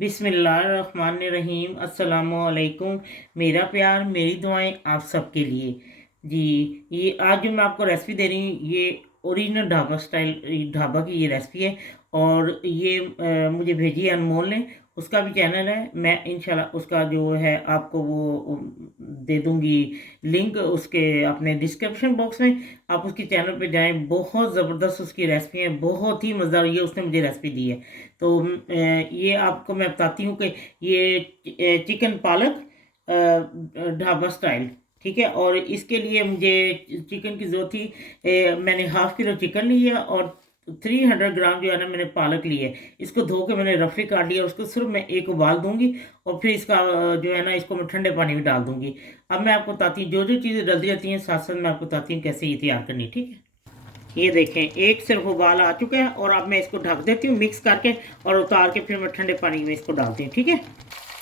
बिस्मिल्लाहिर्रहमानिर्रहीम अस्सलामुअलैकुम। मेरा प्यार मेरी दुआएं आप सबके लिए। जी, ये आज जो मैं आपको रेसिपी दे रही हूँ ये ओरिजिनल ढाबा स्टाइल ढाबा की ये रेसिपी है। और ये मुझे भेजी है अनमोल ने। उसका भी चैनल है, मैं इंशाल्लाह उसका जो है आपको वो दे दूंगी लिंक उसके अपने डिस्क्रिप्शन बॉक्स में। आप उसके चैनल पे जाएं, बहुत ज़बरदस्त उसकी रेसिपी है, बहुत ही मज़ेदार ये उसने मुझे रेसिपी दी है। तो ये आपको मैं बताती हूँ कि ये चिकन पालक ढाबा स्टाइल, ठीक है। और इसके लिए मुझे चिकन की ज़रूरत थी। मैंने हाफ किलो चिकन लिया और 300 ग्राम जो है ना मैंने पालक ली है। इसको धो के मैंने रफली काट लिया, उसको सिर्फ मैं एक उबाल दूंगी और फिर इसका जो है ना इसको मैं ठंडे पानी में डाल दूंगी। अब मैं आपको बताती हूँ जो जो चीज़ें डलती रहती हैं, साथ साथ मैं आपको बताती हूँ कैसे ये तैयार करनी, ठीक है। ये देखें, एक सिर्फ उबाल आ चुका है और अब मैं इसको ढक देती हूँ मिक्स करके और उतार के फिर मैं ठंडे पानी में इसको डालती हूँ, ठीक है।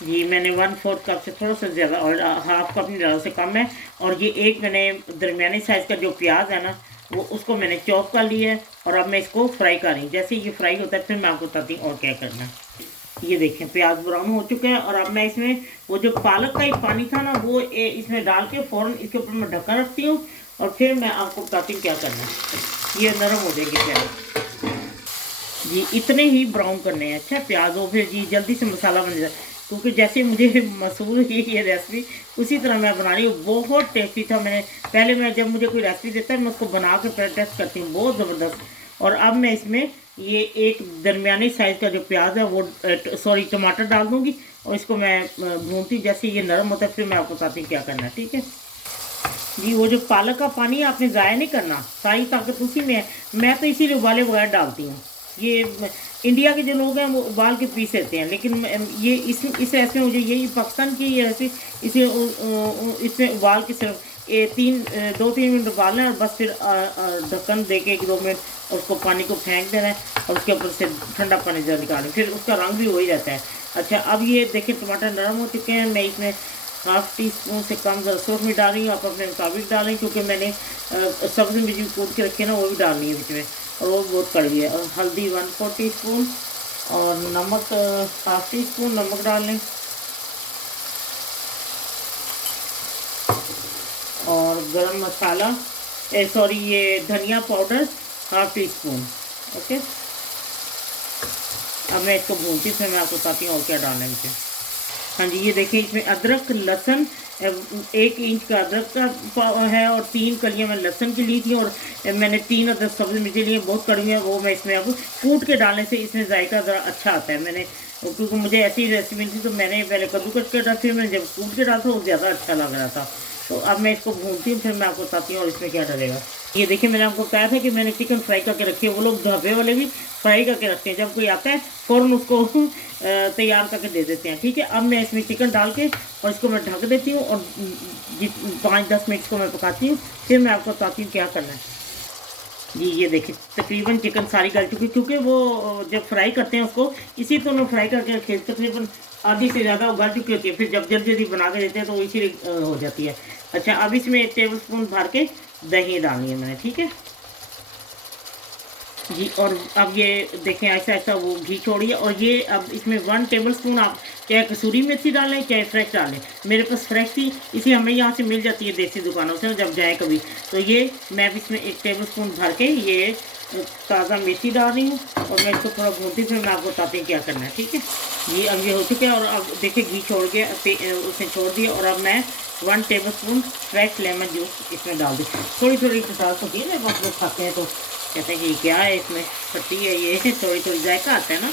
जी, मैंने 1/4 कप से थोड़ा सा ज़्यादा और हाफ कप नहीं डाला, से कम है। और ये एक मैंने दरमियानी साइज़ का जो प्याज है ना वो उसको मैंने चॉप कर लिया है और अब मैं इसको फ्राई कर रही हूँ। जैसे ये फ्राई होता है फिर मैं आपको बताती हूँ और क्या करना है। ये देखें, प्याज ब्राउन हो चुका है और अब मैं इसमें वो जो पालक का ही पानी था ना वो इसमें डाल के फ़ौरन इसके ऊपर मैं ढक्कन रखती हूँ और फिर मैं आपको बताती हूँ क्या करना है। ये नरम हो जाएगी प्याज। जी, इतने ही ब्राउन करने हैं, अच्छा प्याज हो, फिर जी जल्दी से मसाला बन जाए। क्योंकि जैसे मुझे मसूल की ये रेसिपी उसी तरह मैं बना रही हूँ, बहुत टेस्टी था। मैंने पहले मैं जब मुझे कोई रेसिपी देता है मैं उसको बना के पहले टेस्ट करती हूँ, बहुत ज़बरदस्त। और अब मैं इसमें ये एक दरमियानी साइज़ का जो प्याज है वो सॉरी टमाटर डाल दूँगी और इसको मैं भूनती, जैसे ये नरम होता है फिर मैं आपको बताती हूँ क्या करना है, ठीक है। जी, वो जो पालक का पानी है आपने ज़ाया नहीं करना, सारी ताकत उसी में है। मैं तो इसीलिए उबाले बगैर डालती हूँ। ये इंडिया के जो लोग हैं वो उबाल के पी सकते हैं, लेकिन ये इस रेसिपी में मुझे यही पाकिस्तान की ये रेसिपी इसे इसमें उबाल के सिर्फ 2-3 मिनट उबालना है और बस फिर ढक्कन दे के 1-2 मिनट और उसको पानी को फेंक देना है और उसके ऊपर से ठंडा पानी जल्द निकालें, फिर उसका रंग भी हो ही जाता है। अच्छा, अब ये देखिए टमाटर नरम हो चुके हैं। मैं इसमें हाफ टी स्पून से कम सूरख मिर्च डाल रही हूँ, आप अपने मुताबिक डालें, क्योंकि मैंने सब्ज़ी मिर्ची कूट के रखी है ना वो भी डालनी है बीच में और वो बहुत कड़वी है। और हल्दी 1/4 टी स्पून और नमक हाफ टी स्पून नमक डाल लें और गरम मसाला सॉरी ये धनिया powder half tea spoon. Okay, अब मैं इसको भूनती फिर मैं आपको बताती हूँ और क्या डालना है मुझे। हाँ जी, ये देखिए इसमें अदरक लहसुन 1 इंच का अदरक का है और 3 कलियाँ मैं लहसुन की ली थी और मैंने 3 अदरक सब्ज़ी मिर्ची ली है, बहुत कड़वी है, वो मैं इसमें अब कूट के डालने से इसमें जायका ज़रा अच्छा आता है। मैंने क्योंकि मुझे ऐसी रेसिपी मिली थी तो मैंने पहले कद्दूकस के डाला, फिर मैंने जब कूट के डाला था वो ज़्यादा अच्छा लग रहा था। तो अब मैं इसको भूनती हूँ फिर मैं आपको बताती हूँ और इसमें क्या डलेगा। ये देखिए, मैंने आपको कहा था कि मैंने चिकन फ्राई करके रखी है। वो लोग ढाबे वाले भी फ्राई करके रखते हैं, जब कोई आता है फ़ौरन उसको तैयार करके दे देते हैं, ठीक है। अब मैं इसमें चिकन डाल के और इसको मैं ढक देती हूँ और 5-10 मिनट को मैं पकाती हूँ, फिर मैं आपको बताती हूँ क्या करना है। जी, ये देखिए तकरीबन चिकन सारी गल चुकी, क्योंकि वो जब फ्राई करते हैं उसको इसी तो उन्होंने फ्राई करके रखे, तकरीबन आधी से ज़्यादा उगल चुकी होती है, फिर जब जल्दी जल्दी बना के देते हैं तो वो इसीलिए हो जाती है। अच्छा, अब इसमें 1 टेबल स्पून भर के दही डालनी है मैंने, ठीक है जी। और अब ये देखें ऐसा ऐसा वो घी छोड़िए और ये अब इसमें 1 टेबल स्पून आप चाहे कसूरी मेथी डालें चाहे फ्रेश डालें। मेरे पास फ्रेश थी, इसी हमें यहाँ से मिल जाती है देसी दुकानों से जब जाए कभी। तो ये मैं भी इसमें 1 टेबल स्पून भर के ये ताज़ा मेथी डाल रही हूँ और मैं इसको थोड़ा भूनती फिर मैं आपको बताती हूँ क्या करना है, ठीक है जी। अब ये हो चुका है और अब देखिए घी छोड़ गया, उसने छोड़ दिया और अब मैं 1 table spoon fresh lemon juice इसमें डाल दी। थोड़ी थोड़ी खटास होती है ना, जब खाते हैं तो कहते हैं कि क्या है इसमें खट्टी है, ये थोड़ी थोड़ी जायका आता है ना।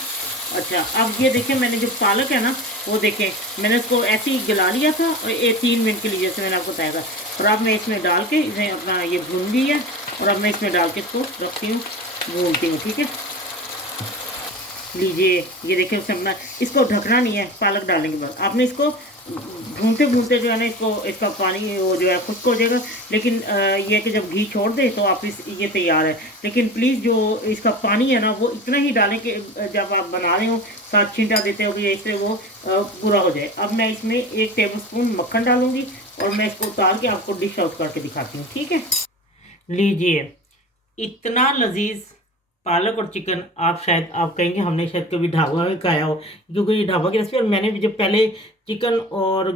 अच्छा, अब ये देखें मैंने जो पालक है ना वो देखें मैंने उसको ऐसे ही गला लिया था और 3 मिनट के लिए जैसे मैंने आपको बताया था। और अब मैं इसमें डाल के इसे अपना ये भून ली है और अब मैं इसमें डाल के इसको रखती हूँ, भूनती हूँ, ठीक है। लीजिए, ये देखिए उसने अपना इसको ढकना नहीं है, पालक डालने के बाद आपने इसको भूनते भूनते जो है ना इसको इसका पानी वो जो है खुश्क हो जाएगा। लेकिन ये है कि जब घी छोड़ दे तो आप ये तैयार है। लेकिन प्लीज़ जो इसका पानी है ना वो इतना ही डालें कि जब आप बना रहे हो साथ छींटा देते हो कि इससे वो पूरा हो जाए। अब मैं इसमें 1 टेबल स्पून मक्खन डालूंगी और मैं इसको उतार के आपको डिश आउट करके दिखाती हूँ, ठीक है। लीजिए, इतना लजीज पालक और चिकन आप शायद आप कहेंगे हमने शायद कभी ढाबा में खाया हो, क्योंकि ये ढाबा की रेसिपी। और मैंने भी जब पहले चिकन और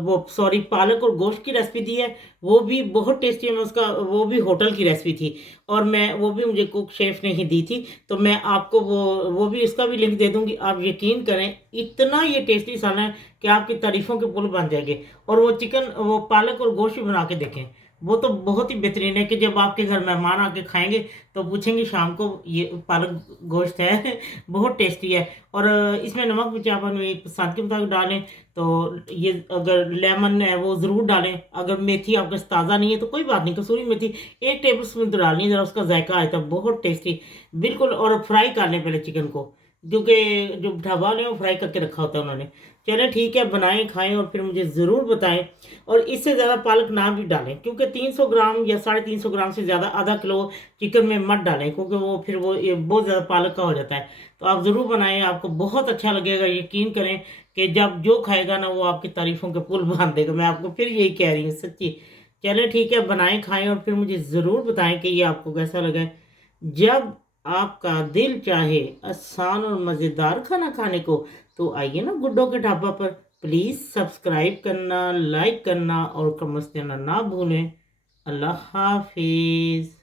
वो सॉरी पालक और गोश्त की रेसिपी दी है, वो भी बहुत टेस्टी है। मैं उसका वो भी होटल की रेसिपी थी, और मैं वो भी मुझे कुक शेफ ने ही दी थी। तो मैं आपको वो भी इसका भी लिंक दे दूंगी। आप यकीन करें, इतना ये टेस्टी खाना है कि आपकी तारीफों के पुल बन जाएंगे। और वो चिकन वो पालक और गोश्त भी बना के देखें, वो तो बहुत ही बेहतरीन है कि जब आपके घर मेहमान आके खाएंगे तो पूछेंगे शाम को ये पालक गोश्त है बहुत टेस्टी है। और इसमें नमक भी आप अपने पसंद के मुताबिक डालें। तो ये अगर लेमन है वो ज़रूर डालें। अगर मेथी आपके पास ताज़ा नहीं है तो कोई बात नहीं, कसूरी मेथी 1 टेबल स्पून तो डालनी है, ज़रा उसका जायका आया था बहुत टेस्टी बिल्कुल। और फ्राई कर लें पहले चिकन को, क्योंकि जो ढाबा वाले हैं वो फ्राई करके रखा होता है उन्होंने। चलें ठीक है, बनाएं खाएं और फिर मुझे ज़रूर बताएं। और इससे ज़्यादा पालक ना भी डालें, क्योंकि 300 ग्राम या 350 ग्राम से ज़्यादा आधा किलो चिकन में मत डालें, क्योंकि वो फिर वो ये बहुत ज़्यादा पालक का हो जाता है। तो आप ज़रूर बनाएं, आपको बहुत अच्छा लगेगा। यकीन करें कि जब जो खाएगा ना वो आपकी तारीफ़ों के पुल बांध देगा। मैं आपको फिर यही कह रही हूँ सच्ची। चलें ठीक है, बनाएं खाएं और फिर मुझे ज़रूर बताएं कि ये आपको कैसा लगा। जब आपका दिल चाहे आसान और मज़ेदार खाना खाने को, तो आइए ना गुड्डो के ढाबा पर। प्लीज़ सब्सक्राइब करना, लाइक करना और कमेंट्स देना ना भूलें। अल्लाह हाफिज़।